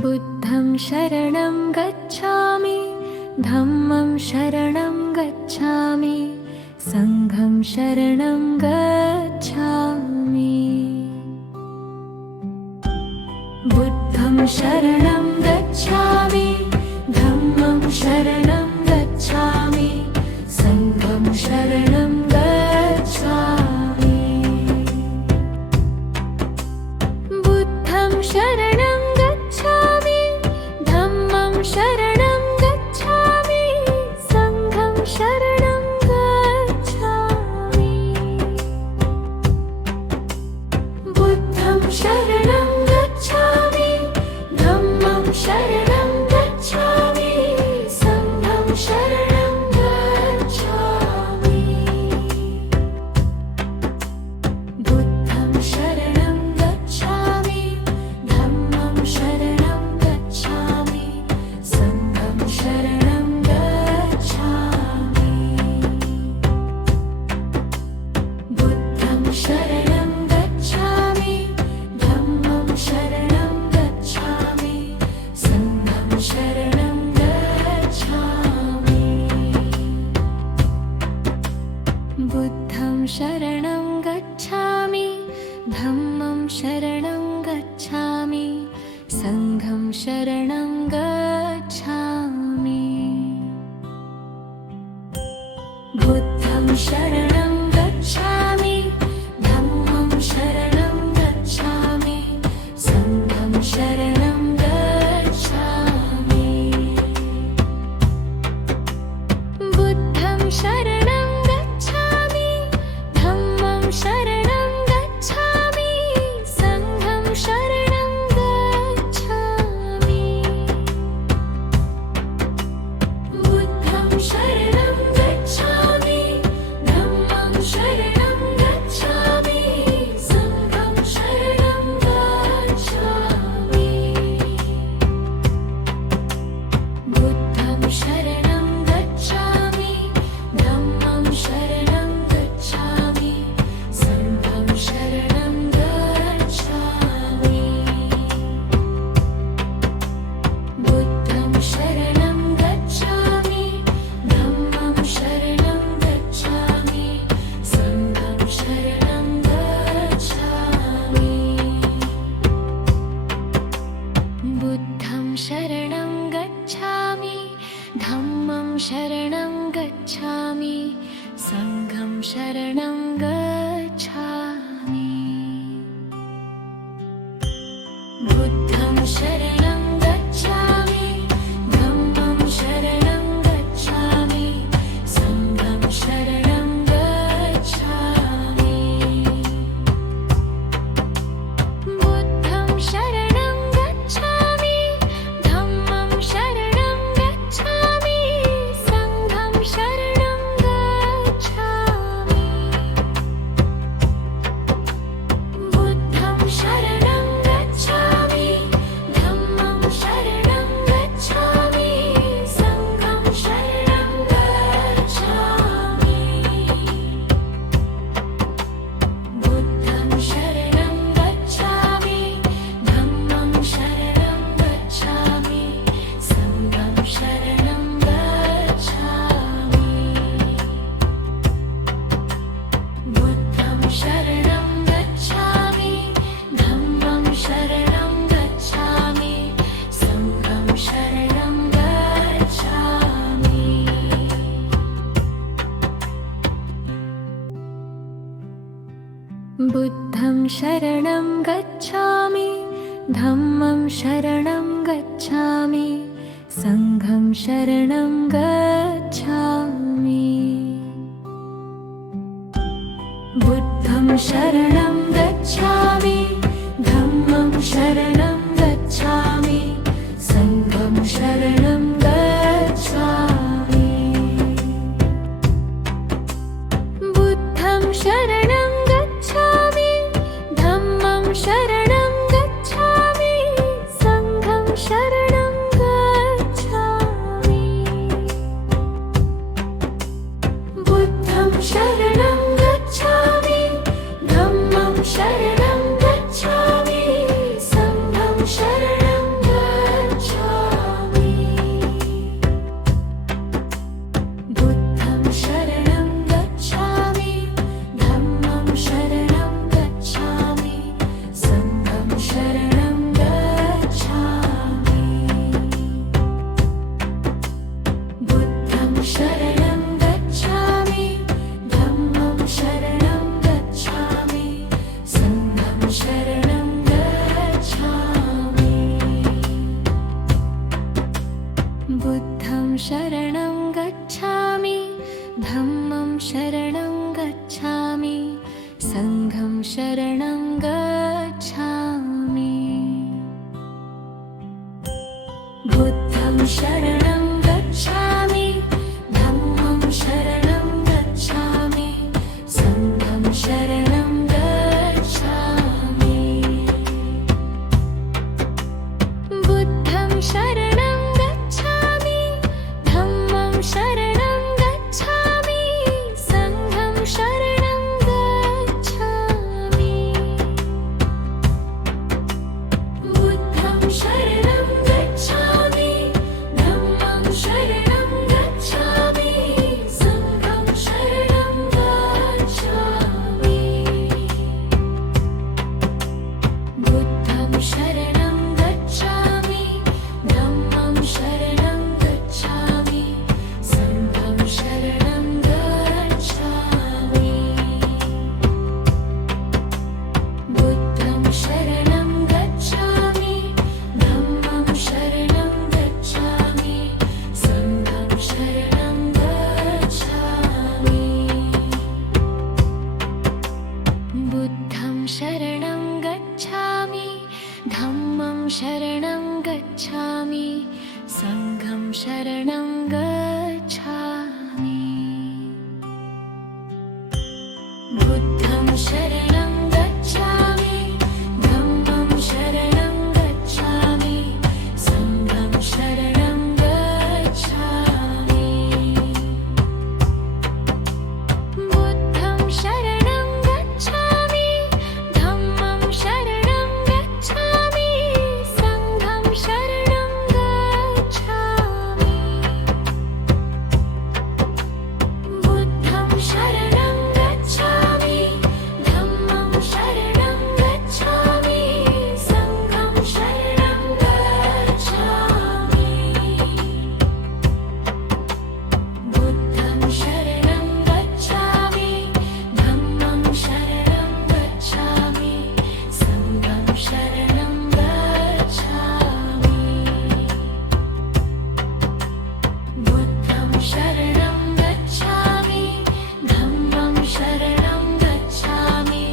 बुद्धं शरणं गच्छामि, धम्मं शरणं गच्छामि, संघं शरणं गच्छामि। बुद्धं शरणं गच्छामि, धम्मं शरणं गच्छामि, संघं शरणं गच्छामि। बुद्धं शरणं गच्छामि, धम्मं शरणं गच्छामि, संघं शरणं गच्छामि। बुद्धं शरणं गच्छामि, धम्मं शरणं गच्छामि, संघं शरणं गच्छामि। बुद्धं शरणं गच्छामि, धम्मं शरणं गच्छामि, संघं शरणं गच्छामि। बुद्धं शरणं गच्छामि, धम्मं शरणं गच्छामि, संघं शरणं गच्छामि। बुद्धं शरणं गच्छामि, धम्मं शरणं गच्छामि, संघं शरणं गच्छामि। बुद्धं शरणं गच्छामि, धम्मं शरणं गच्छामि, संघं शरणं गच्छामि। बुद्धं शरणं गच्छामि, धम्मं शरणं गच्छामि, संघं शरणं गच्छामि। बुद्धं शरणं गच्छामि, धम्मं शरणं गच्छामि, संघं शरणं गच्छामि। बुद्धं शरणं गच्छामि, धम्मं शरणं गच्छामि, संघं शरणं गच्छामि। बुद्धं शरणं गच्छामि, धम्मं शरणं गच्छामि, संघं शरणं गच्छामि। बुद्धं शरणं गच्छामि, धम्मं शरणं गच्छामि, संघं शरणं गच्छामि। बुद्धं शरणं गच्छामि, धम्मं शरणं गच्छामि, संघं शरणं गच्छामि। बुद्धं शरणं गच्छामि, धम्मं शरणं गच्छामि, संघं शरणं गच्छामि। बुद्धं शरणं गच्छामि, धम्मं शरणं गच्छामि, संघं शरणं गच्छामि। बुद्धं शरणं गच्छामि, धम्मं शरणं गच्छामि, संघं शरणं गच्छामि। बुद्धं शरणं गच्छामि, धम्मं शरणं गच्छामि, संघं शरणं गच्छामि। बुद्धं शरणं गच्छामि, धम्मं शरणं गच्छामि, संघं शरणं गच्छामि। बुद्धं शरणं गच्छामि, धम्मं शरणं गच्छामि, संघं शरणं गच्छामि। बुद्धं शरणं गच्छामि, धम्मं शरणं गच्छामि, संघं शरणं गच्छामि। बुद्धं शरणं गच्छामि, धम्मं शरणं गच्छामि, संघं शरणं गच्छामि। शरणं गच्छामि बुद्धं शरणं गच्छामि धम्मं शरणं गच्छामि संघं शरणं गच्छामि बुद्धं शरणं गच्छामि धम्मं शरणं गच्छामि संघं शरणं गच्छामि बुद्धं शरणं गच्छामि धम्मं शरणं गच्छामि संघं शरणं गच्छामि बुद्धं शरणं गच्छामि धम्मं शरणं गच्छामि संघं शरणं गच्छामि बुद्धं शरणं गच्छामि धम्मं शरणं गच्छामि संघं शरणं गच्छामि बुद्धं शरणं गच्छामि धम्मं शरणं गच्छामि संघं शरणं गच्छामि बुद्धं शरणं गच्छामि धम्मं शरणं गच्छामि संघं शरणं गच्छामि बुद्धं शरणं गच्छामि धम्मं शरणं गच्छामि संघं शरणं गच्छामि बुद्धं शरणं गच्छामि धम्मं शरणं गच्छामि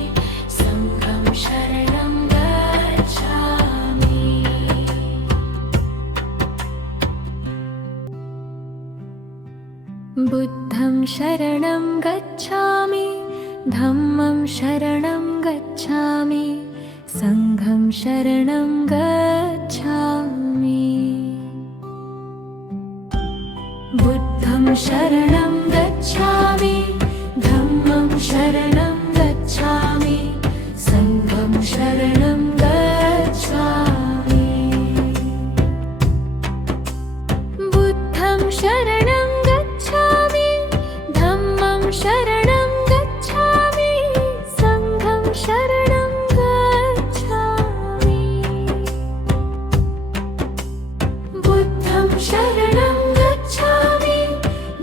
संघं शरणं गच्छामि बुद्धं शरणं गच्छामि धम्मं शरणं गच्छामि संघं शरणं गच्छामि बुद्धं शरणं गच्छामि धम्मं शरणं गच्छामि संघं शरणं गच्छामि बुद्धं शरणं गच्छामि धम्मं शरणं गच्छामि संघं शरणं गच्छामि बुद्धं शरणं गच्छामि धम्मं शरणं गच्छामि संघं शरणं गच्छामि बुद्धं शरणं गच्छामि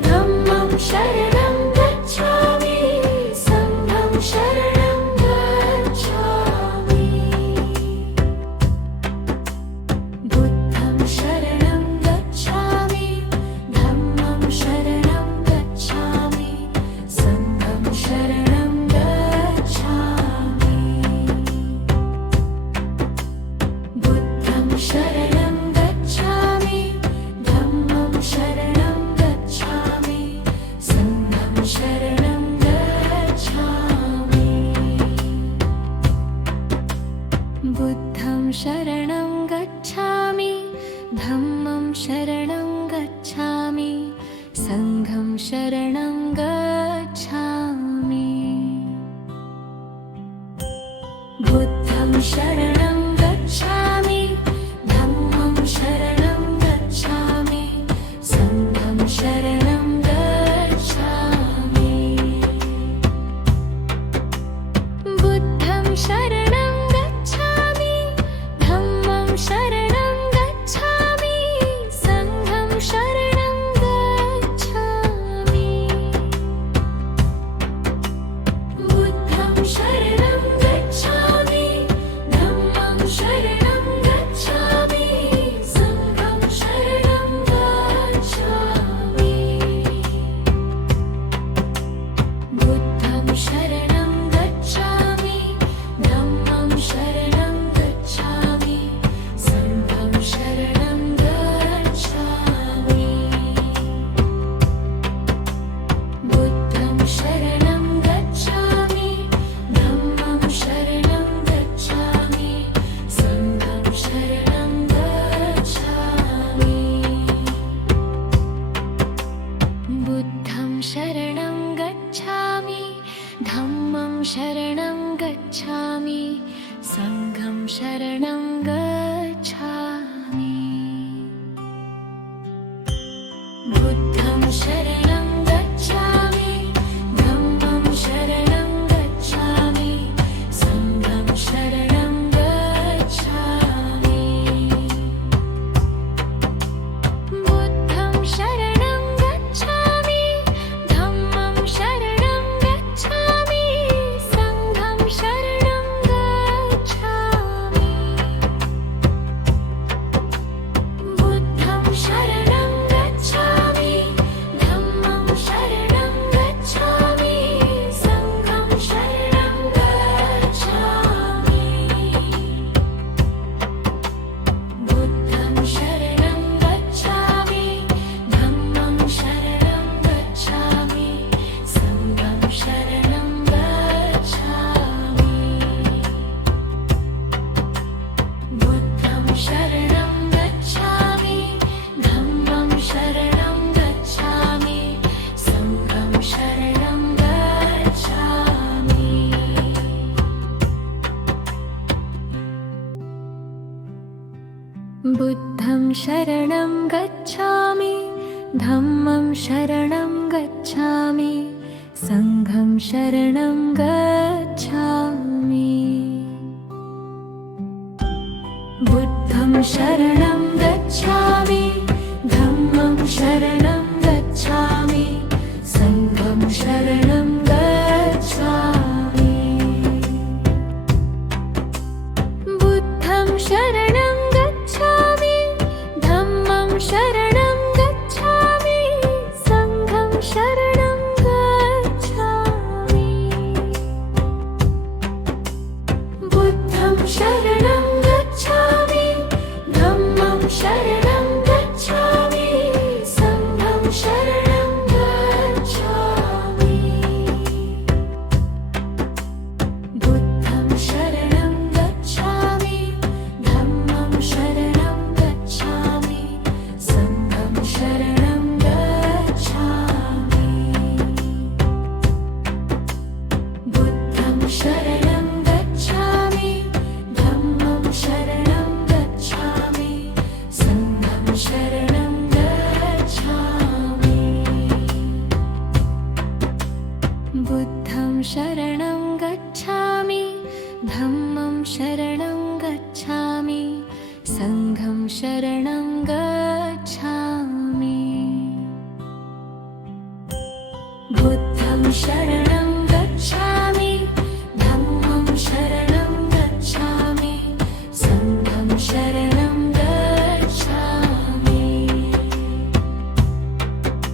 धम्मं शरणं गच्छामि संघं शरणं गच्छामि बुद्धं शरणं गच्छामि धम्मं शरणं गच्छामि संघं शरणं गच्छामि बुद्धं शरणं गच्छामि धम्मं शरणं गच्छामि संघं शरणं गच्छामि बुद्धं शरणं गच्छामि धम्मं शरणं गच्छामि संघं शरणं गच्छामि बुद्धं शरणं गच्छामि धम्मं शरणं गच्छामि संघं शरणं गच्छामि बुद्धं शरणं गच्छामि धम्मं शरणं गच्छामि संघं शरणं गच्छामि बुद्धं शरणं गच्छामि धम्मं शरणं गच्छामि संघं शरणं गच्छामि बुद्धं शरणं गच्छामि शरणं गच्छामि संघं शरणं गच्छामि बुद्धं शरणं गच्छामि धम्मं शरणं गच्छामि संघं शरणं गच्छामि बुद्धं शरणं गच्छामि धम्मं शरणं गच्छामि संघं शरणं गच्छामि बुद्धं शरणं गच्छामि धम्मं शरणं गच्छामि संघं शरणं गच्छामि बुद्धं शरणं गच्छामि धम्मं शरणं गच्छामि संघं शरणं गच्छामि बुद्धं शरणं गच्छामि धम्मं शरणं गच्छामि संघं शरणं गच्छामि बुद्धं शरणं गच्छामि धम्मं शरणं गच्छामि संघं शरणं गच्छामि बुद्धं शरणं गच्छामि धम्मं शरणं गच्छामि संघं शरणं गच्छामि बुद्धं शरणं गच्छामि धम्मं शरणं गच्छामि संघं शरणं गच्छामि बुद्धं शरणं गच्छामि धम्मं शरणं गच्छामि संघं शरणं गच्छामि बुद्धं शरणं गच्छामि धम्मं शरणं गच्छामि संघं शरणं गच्छामि बुद्धं शरणं गच्छामि धम्मं शरणं गच्छामि संघं शरणं गच्छामि बुद्धं शरणं गच्छामि धम्मं शरणं गच्छामि संघं शरणं गच्छामि बुद्धं शरणं गच्छामि धम्मं शरणं गच्छामि संघं शरणं गच्छामि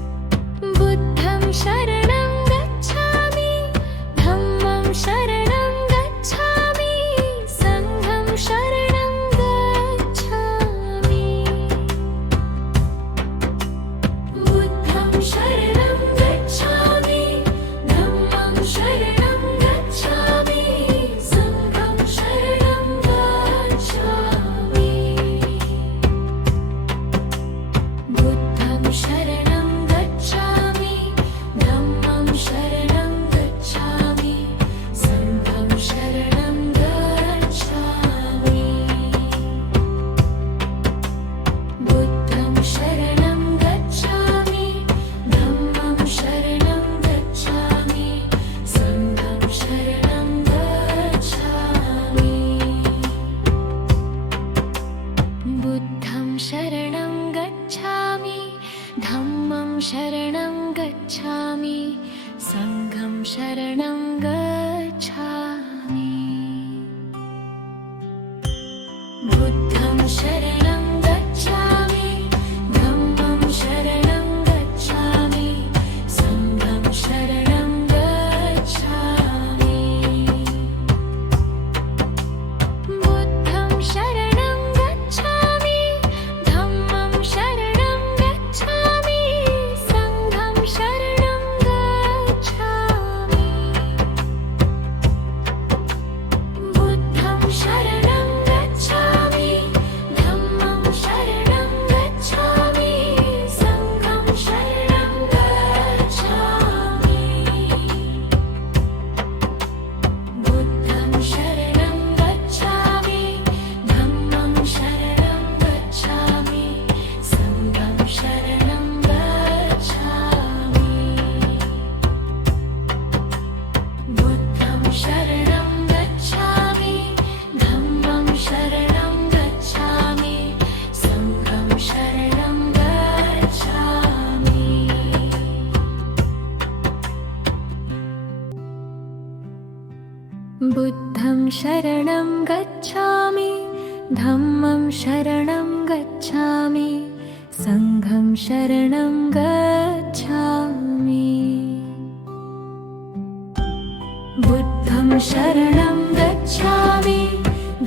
बुद्धं शरणं गच्छामि धम्मं शरणं गच्छामि संघं शरणं गच्छामि बुद्धं शरणं गच्छामि धम्मं शरणं गच्छामि संघं शरणं गच्छामि बुद्धं शरणं गच्छामि धम्मं शरणं गच्छामि संघं शरणं गच्छामि बुद्धं शरणं गच्छामि धम्मं शरणं गच्छामि संघं शरणं गच्छामि बुद्धं शरणं गच्छामि धम्मं शरणं गच्छामि संघं शरणं गच्छामि बुद्धं शरणं गच्छामि धम्मं शरणं गच्छामि संघं शरणं गच्छामि बुद्धं शरणं गच्छामि धम्मं शरणं गच्छामि संघं शरणं गच्छामि बुद्धं शरणं गच्छामि धम्मं शरणं गच्छामि संघं शरणं गच्छामि बुद्धं शरणं गच्छामि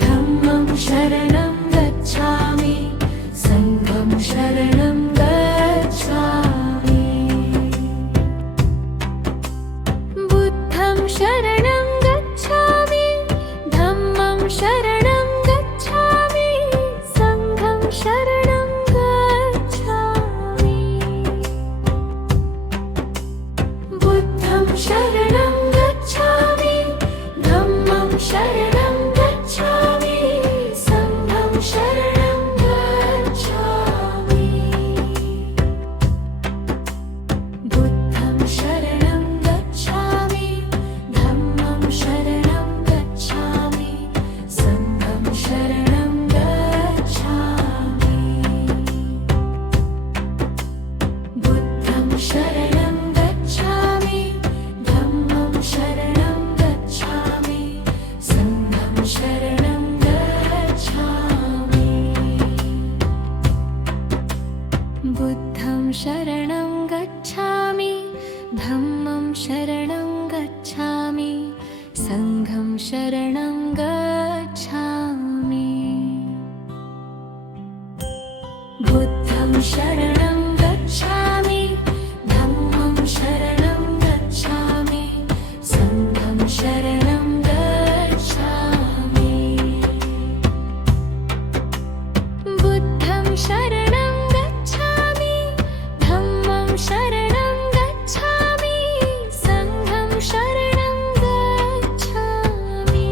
धम्मं शरणं गच्छामि संघं शरणं गच्छामि बुद्धं शरणं गच्छामि धम्मं शरणं गच्छामि संघं शरणं गच्छामि बुद्धं शरणं गच्छामि धम्मं शरणं गच्छामि संघं शरणं गच्छामि बुद्धं शरणं गच्छामि धम्मं शरणं गच्छामि संघं शरणं गच्छामि बुद्धं शरणं गच्छामि धम्मं शरणं गच्छामि संघं शरणं गच्छामि बुद्धं शरणं गच्छामि धम्मं शरणं गच्छामि संघं शरणं गच्छामि बुद्धं शरणं गच्छामि धम्मं शरणं गच्छामि संघं शरणं गच्छामि बुद्धं शरणं गच्छामि धम्मं शरणं गच्छामि संघं शरणं गच्छामि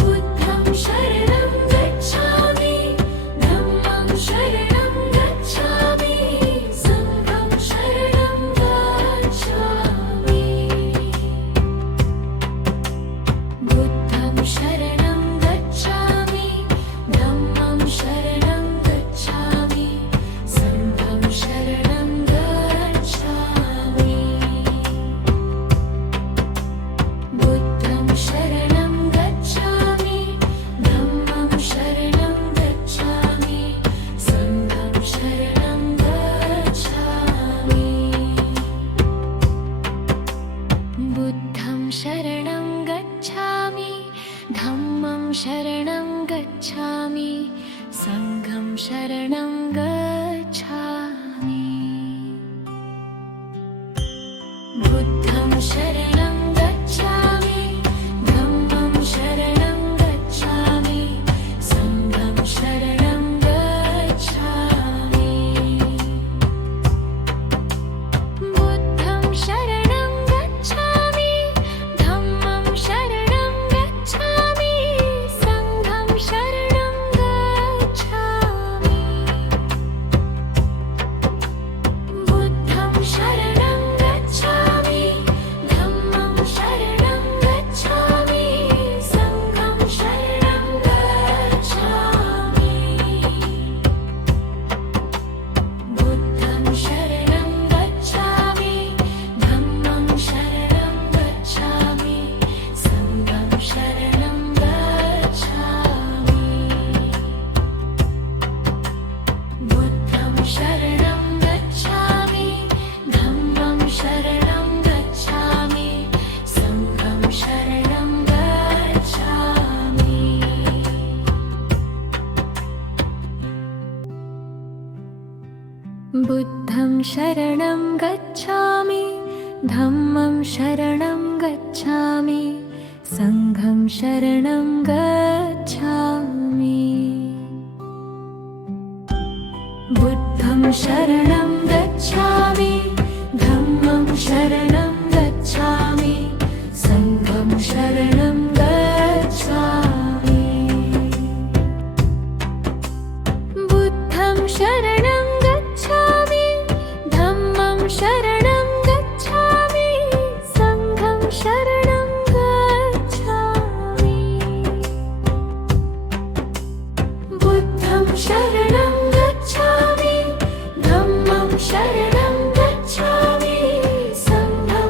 बुद्धं शरणं गच्छामि धम्मं शरणं गच्छामि संघं शरणं गच्छामि बुद्धं शरणं गच्छामि धम्मं शरणं गच्छामि संघं शरणं गच्छामि बुद्धं शरणं गच्छामि धम्मं शरणं गच्छामि संघं शरणं गच्छामि बुद्धं शरणं गच्छामि धम्मं शरणं गच्छामि संघं शरणं गच्छामि बुद्धं शरणं गच्छामि धम्मं शरणं गच्छामि संघं शरणं गच्छामि बुद्धं शरणं गच्छामि धम्मं शरणं गच्छामि संघं शरणं गच्छामि बुद्धं शरणं गच्छामि धम्मं शरणं गच्छामि संघं शरणं गच्छामि बुद्धं शरणं गच्छामि धम्मं शरणं गच्छामि संघं शरणं गच्छामि बुद्धं शरणं गच्छामि धम्मं शरणं गच्छामि संघं शरणं गच्छामि बुद्धं शरणं गच्छामि धम्मं शरणं गच्छामि संघं शरणं गच्छामि बुद्धं शरणं गच्छामि धम्मं शरणं गच्छामि संघं शरणं गच्छामि बुद्धं शरणं गच्छामि धम्मं शरणं गच्छामि संघं शरणं गच्छामि बुद्धं शरणं गच्छामि धम्मं शरणं गच्छामि संघं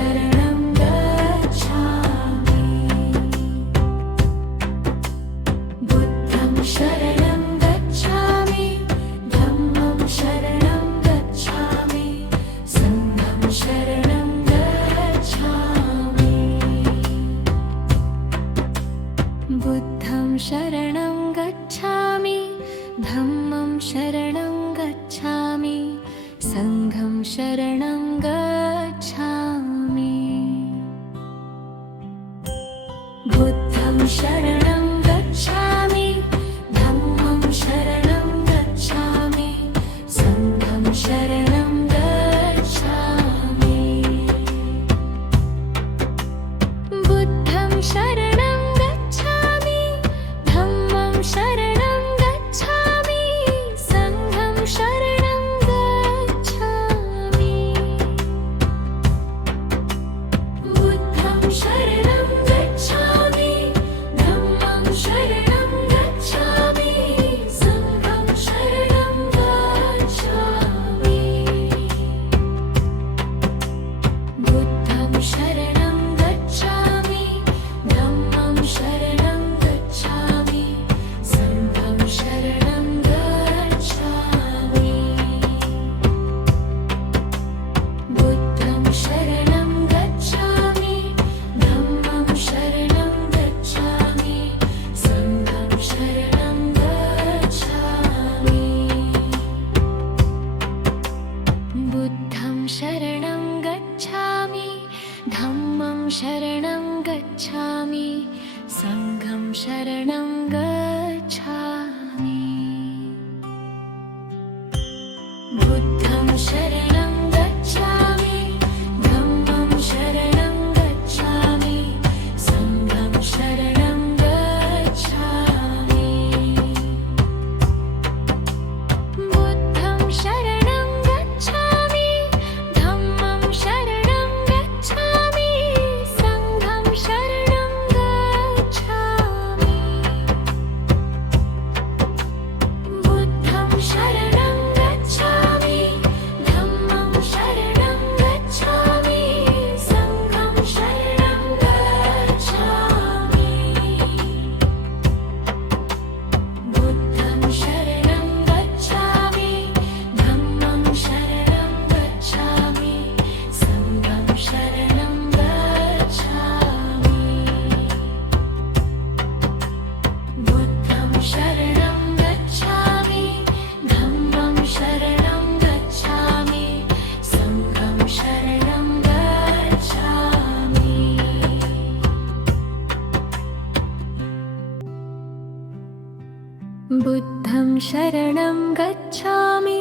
शरणं गच्छामि बुद्धं शरणं गच्छामि धम्मं शरणं गच्छामि संघं शरणं गच्छामि बुद्धं शरणं गच्छामि धम्मं शरणं गच्छामि संघं शरणं गच्छामि बुद्धं शरणं गच्छामि धम्मं शरणं गच्छामि संघं शरणं गच्छामि बुद्धं शरणं गच्छामि धम्मं शरणं गच्छामि संघं शरणं गच्छामि बुद्धं शरणं गच्छामि धम्मं शरणं गच्छामि संघं शरणं गच्छामि बुद्धं शरणं गच्छामि धम्मं शरणं गच्छामि संघं शरणं गच्छामि बुद्धं शरणं गच्छामि धम्मं शरणं गच्छामि संघं शरणं गच्छामि बुद्धं शरणं गच्छामि धम्मं शरणं गच्छामि संघं शरणं गच्छामि बुद्धं शरणं गच्छामि धम्मं शरणं गच्छामि संघं शरणं गच्छामि बुद्धं शरणं गच्छामि धम्मं शरणं गच्छामि संघं शरणं गच्छामि बुद्धं शरणं गच्छामि धम्मं शरणं गच्छामि संघं शरणं गच्छामि बुद्धं शरणं गच्छामि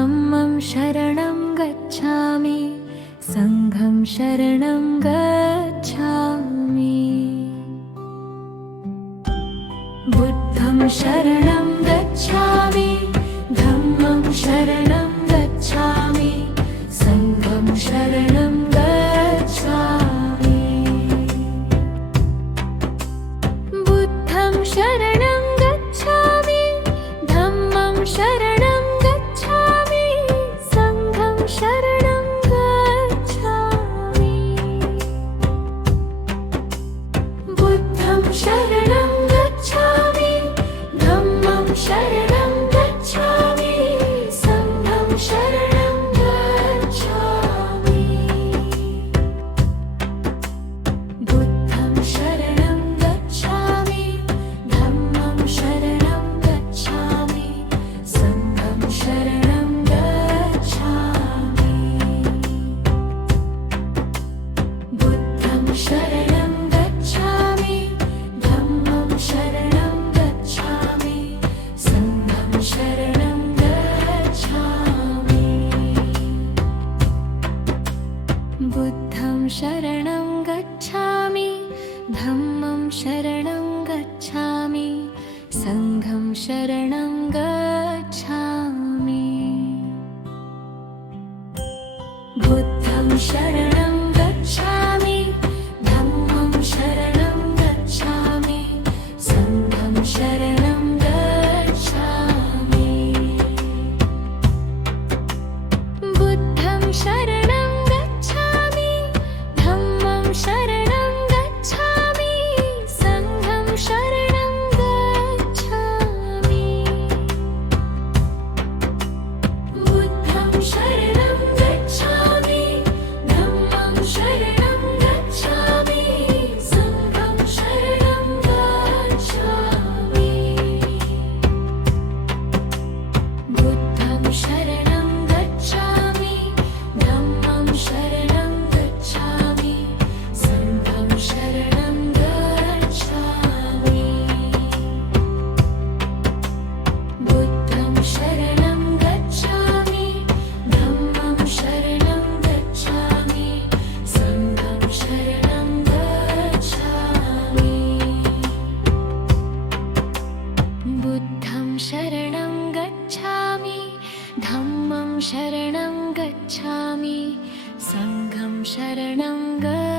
धम्मं शरणं गच्छामि संघं शरणं गच्छामि बुद्धं शरणं गच्छामि धम्मं शरणं गच्छामि संघं शरणं गच्छामि बुद्धं शरणं गच्छामि धम्मं शरणं गच्छामि संघं शरणं गच्छामि बुद्धं शरणं गच्छामि धम्मं शरणं गच्छामि संघं शरणं गच्छामि बुद्धं शरणं गच्छामि धम्मं शरणं गच्छामि संघं शरणं गच्छामि बुद्धं शरणं गच्छामि धम्मं शरणं गच्छामि संघं शरणं गच्छामि बुद्धं शरणं गच्छामि धम्मं शरणं गच्छामि संघं शरणं गच्छामि बुद्धं शरणं गच्छामि धम्मं शरणं गच्छामि संघं शरणं गच्छामि बुद्धं शरणं गच्छामि धम्मं शरणं गच्छामि संघं शरणं गच्छामि बुद्धं शरणं गच्छामि धम्मं शरणं गच्छामि संघं शरणं गच्छामि बुद्धं शरणं गच्छामि शरणं गच्छामि